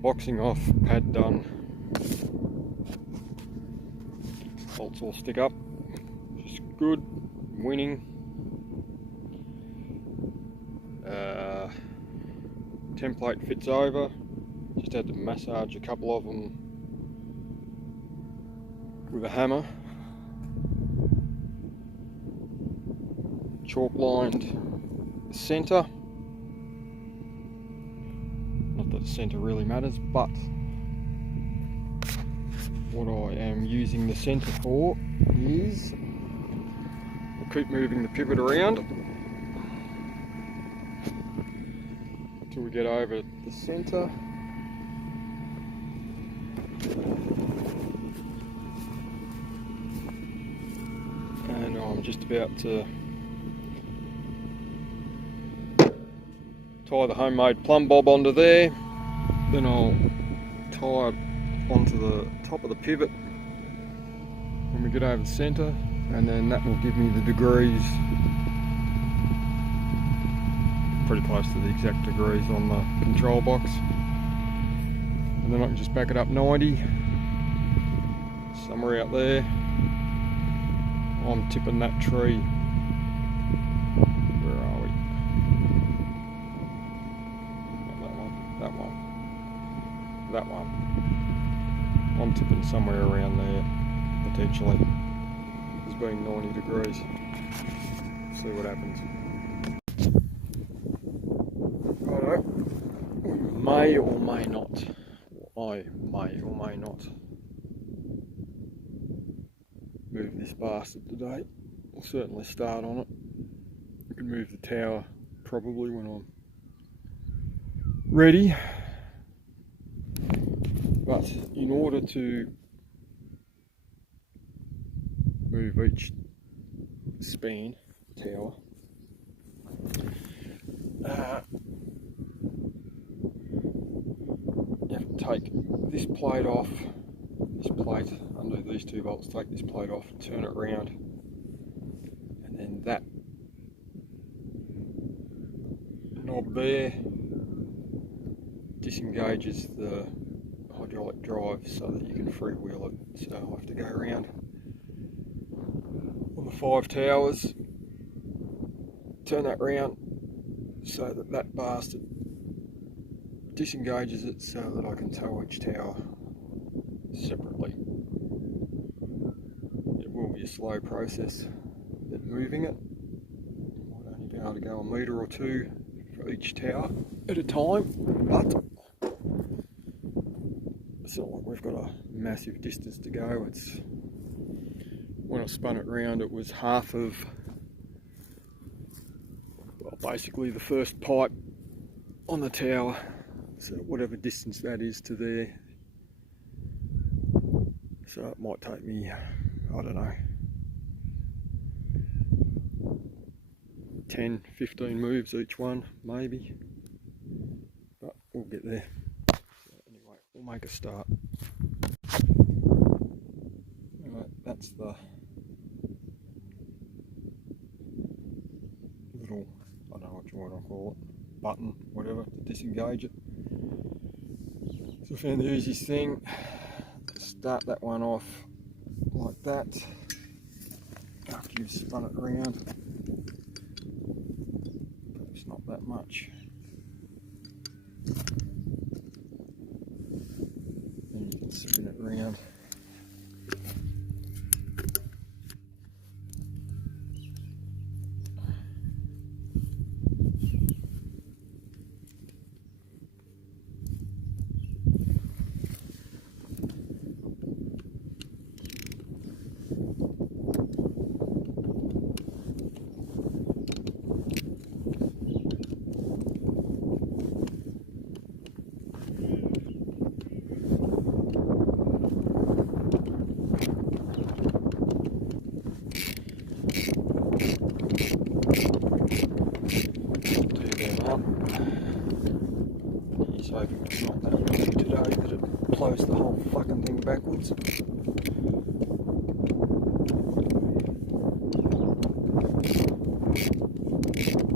Boxing off, pad done. Bolts all stick up, just good, winning. Template fits over, just had to massage a couple of them with a hammer. Chalk lined the centre. Not that the centre really matters, but what I am using the centre for is I'll keep moving the pivot around until we get over the centre. And I'm just about to tie the homemade plumb bob onto there. Then I'll tie it onto the top of the pivot when we get over the centre, and then that will give me the degrees, pretty close to the exact degrees on the control box, and then I can just back it up 90, somewhere out there. I'm tipping that tree. Where are we? Not that one. That one. I'm tipping somewhere around there, potentially, as being 90 degrees. See what happens. Righto. We may or may not, I may or may not move this bastard today. I'll certainly start on it. I can move the tower probably when I'm ready. But in order to move each span tower, you have to take this plate off, this plate under these two bolts, take this plate off, turn it round, and then that knob there disengages the hydraulic drive so that you can freewheel it. So I'll have to go around on the 5 towers, turn that round so that that bastard disengages it so that I can tow each tower separately. It will be a slow process at moving it. Might only be able to go a metre or two for each tower at a time, but it's not like we've got a massive distance to go. It's, when I spun it round, it was half of, well, basically the first pipe on the tower, so whatever distance that is to there. So it might take me, I don't know, 10, 15 moves each one, maybe, but we'll get there. So anyway, we'll make a start. Alright, that's the little, I don't know what you want to call it, button, whatever, to disengage it. So I found the easiest thing, start that one off like that after you've spun it around. Perhaps not that much. And you can spin it around. He's hoping it's not that windy today that it blows the whole fucking thing backwards.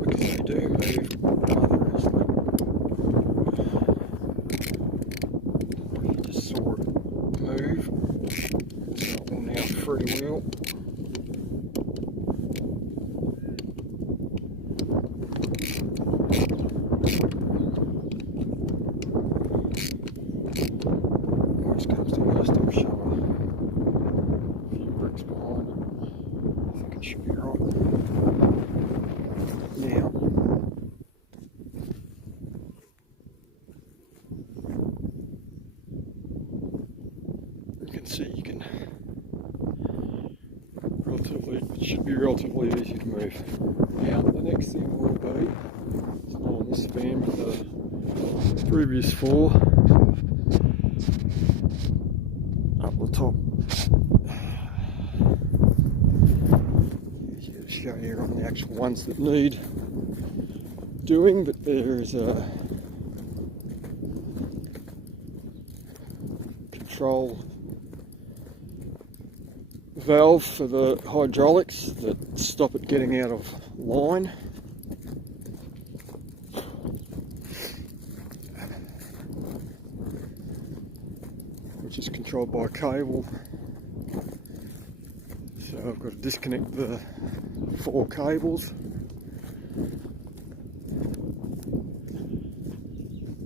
Because they do move rather easily. can see, it should be relatively easy to move. Now the next thing will be, it's not on this span but the previous four, up the top. Easier to show you on the actual ones that need doing, but there is a control valve for the hydraulics that stop it getting out of line. Which is controlled by a cable. So I've got to disconnect the 4 cables.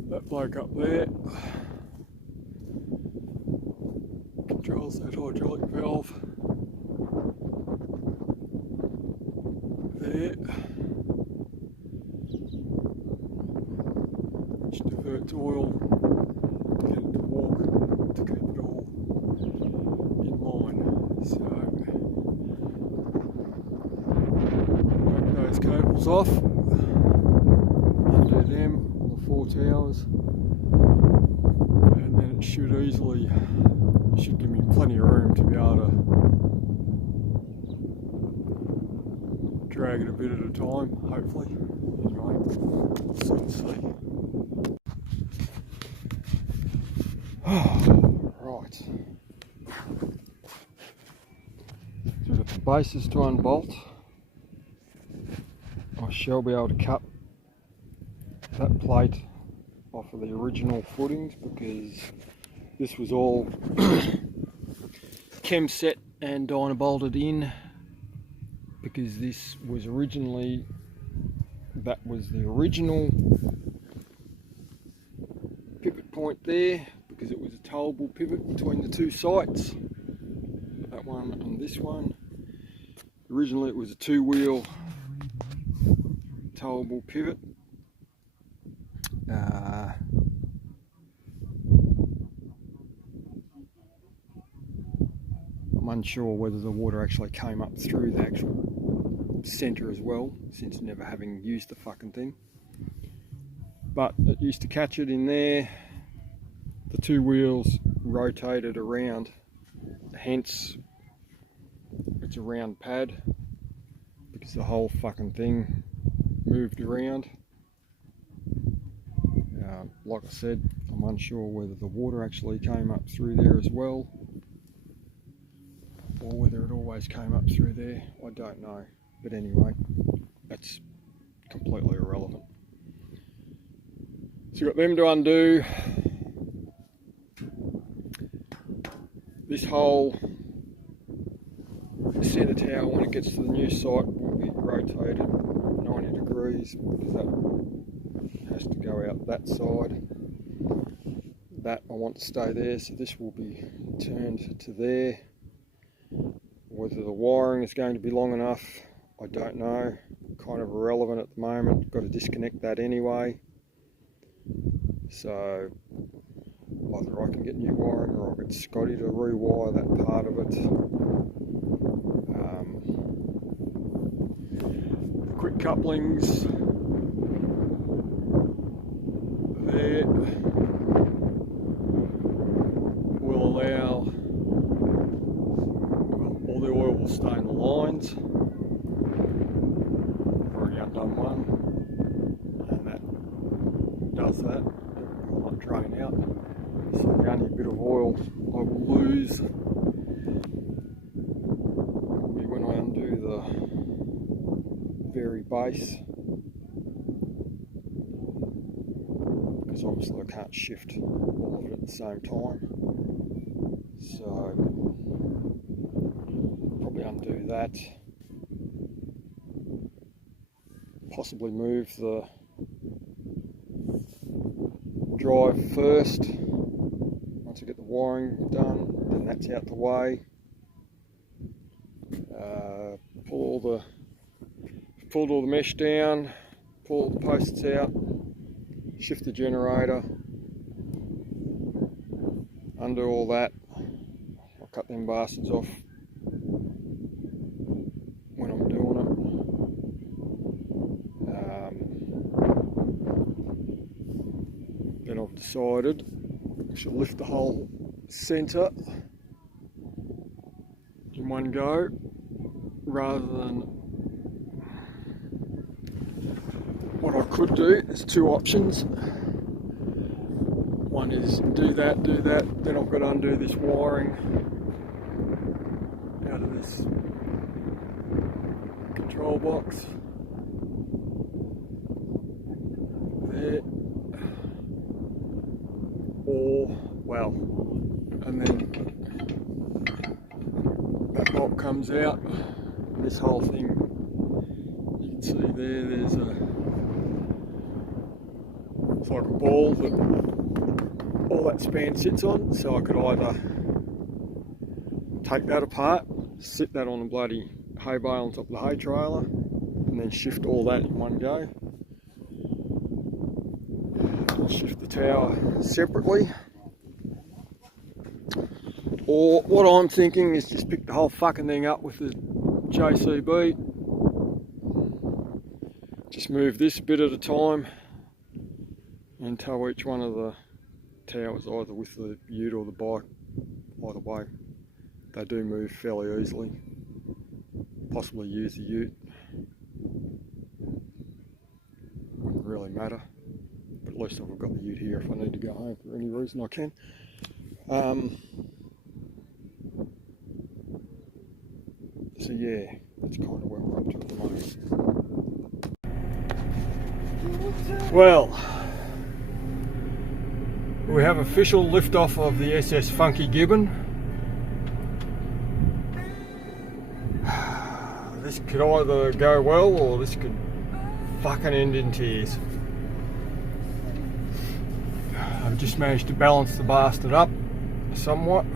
That bloke up there controls that hydraulic valve there, which diverts oil to get it to walk, to keep it all in line. So break those cables off, undo them on the 4 towers, and then it should give me plenty of room to be able to drag it a bit at a time, hopefully. Anyway, we'll soon see. Right. So we've got the bases to unbolt. I shall be able to cut that plate off of the original footings because this was all chem set and dyno bolted in, because this was originally, that was the original pivot point there, because it was a towable pivot between the 2 sites, that one and this one. Originally it was a 2-wheel towable pivot. I'm unsure whether the water actually came up through the actual centre as well, since never having used the fucking thing. But it used to catch it in there. The 2 wheels rotated around, hence it's a round pad, because the whole fucking thing moved around. Like I said, I'm unsure whether the water actually came up through there as well, or whether it always came up through there. I don't know, but anyway, that's completely irrelevant. So you've got them to undo. This whole centre tower, when it gets to the new site, will be rotated 90 degrees, because that has to go out that side. That I want to stay there, so this will be turned to there. Whether the wiring is going to be long enough, I don't know. Kind of irrelevant at the moment. Got to disconnect that anyway. So either I can get new wiring, or I'll get Scotty to rewire that part of it. The quick couplings there will allow, all the oil will stay in the lines. I've already undone one, and that does that. It will not drain out. So the only bit of oil I will lose will be when I undo the very base, because obviously I can't shift all of it at the same time. So I'll probably undo that, possibly move the drive first. Once I get the wiring done, then that's out the way. Pulled all the mesh down, pull all the posts out, shift the generator, undo all that, cut them bastards off when I'm doing it. Then I've decided I should lift the whole centre in one go rather than what I could do. There's two options. One is do that, then I've got to undo this wiring out of this control box there, or, well, and then that bolt comes out, and this whole thing, you can see there's it's like a ball that all that span sits on, so I could either take that apart, sit that on a bloody hay bale on top of the hay trailer, and then shift all that in one go. I'll shift the tower separately. Or what I'm thinking is just pick the whole fucking thing up with the JCB. Just move this bit at a time and tow each one of the towers either with the ute or the bike. Either way, they do move fairly easily. Possibly use the ute. Wouldn't really matter, but at least I've got the ute here if I need to go home for any reason I can. So yeah, that's kind of where we're up to at the moment. Well, we have official liftoff of the SS Funky Gibbon. This could either go well or this could fucking end in tears. I've just managed to balance the bastard up somewhat.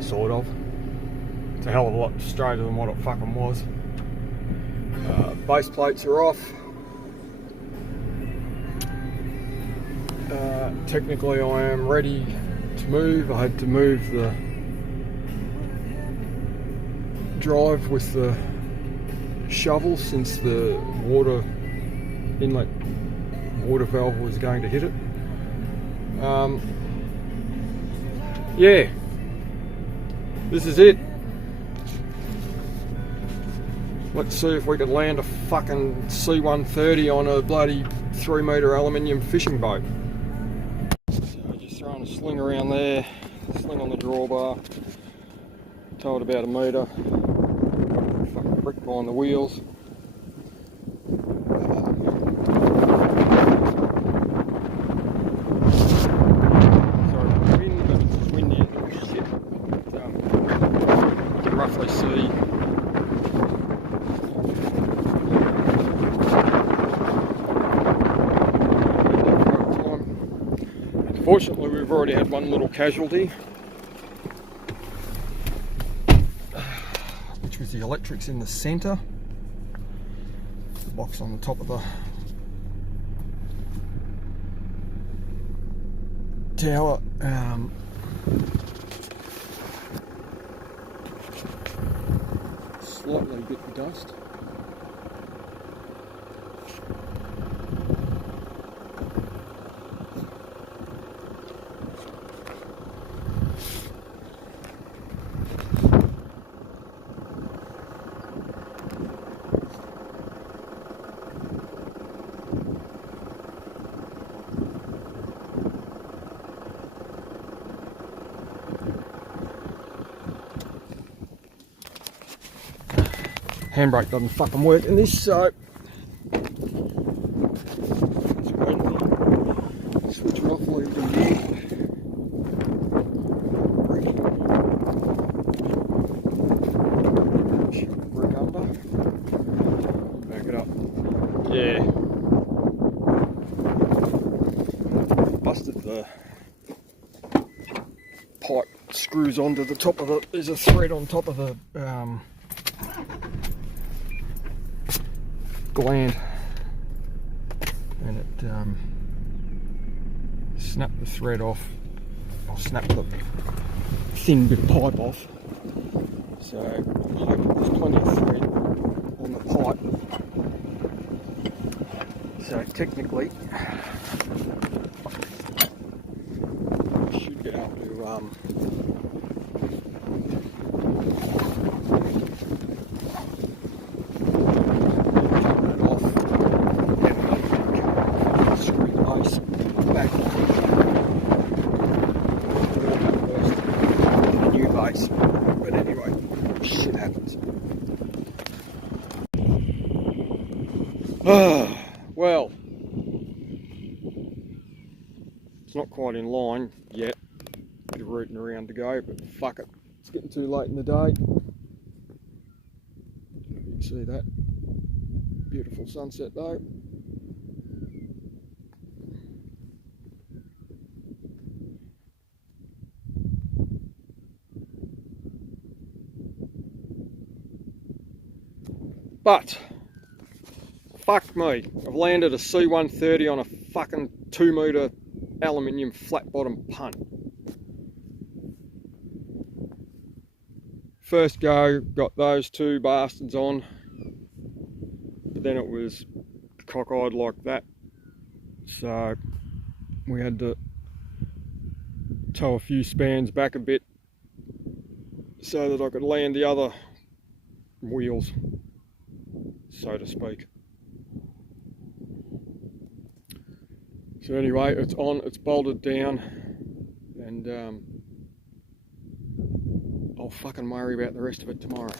Sort of. It's a hell of a lot straighter than what it fucking was. Base plates are off. Technically I am ready to move. I had to move the drive with the shovel since the water inlet water valve was going to hit it. Yeah, this is it. Let's see if we can land a fucking C-130 on a bloody 3 metre aluminium fishing boat. So just throwing a sling around there, sling on the drawbar, tow it about 1 metre, got a fucking brick behind the wheels. Sorry for the wind, but it's windy as shit. But, you can roughly see Fortunately, we've already had one little casualty, which was the electrics in the centre. The box on the top of the tower. Slightly bit the dust. Handbrake doesn't fucking work in this, so switch it off, leave it in here. Shove the brick under. Back it up. Yeah. Busted the pipe screws onto the top of the. There's a thread on top of the gland, and it snapped the thread off. I snap the thin bit of pipe off. So I'm hoping there's plenty of thread on the pipe. So technically, I should be able to cut that off and screw the base back on the new base. But anyway, shit happens. Well, it's not quite in line yet. Bit of rooting around to go, but fuck it. It's getting too late in the day. You can see that. Beautiful sunset though. But fuck me, I've landed a C130 on a fucking 2 metre aluminium flat bottom punt. First go, got those two bastards on, but then it was cockeyed like that. So we had to tow a few spans back a bit so that I could land the other wheels, so to speak. So anyway, it's on, it's bolted down, and I'll fucking worry about the rest of it tomorrow.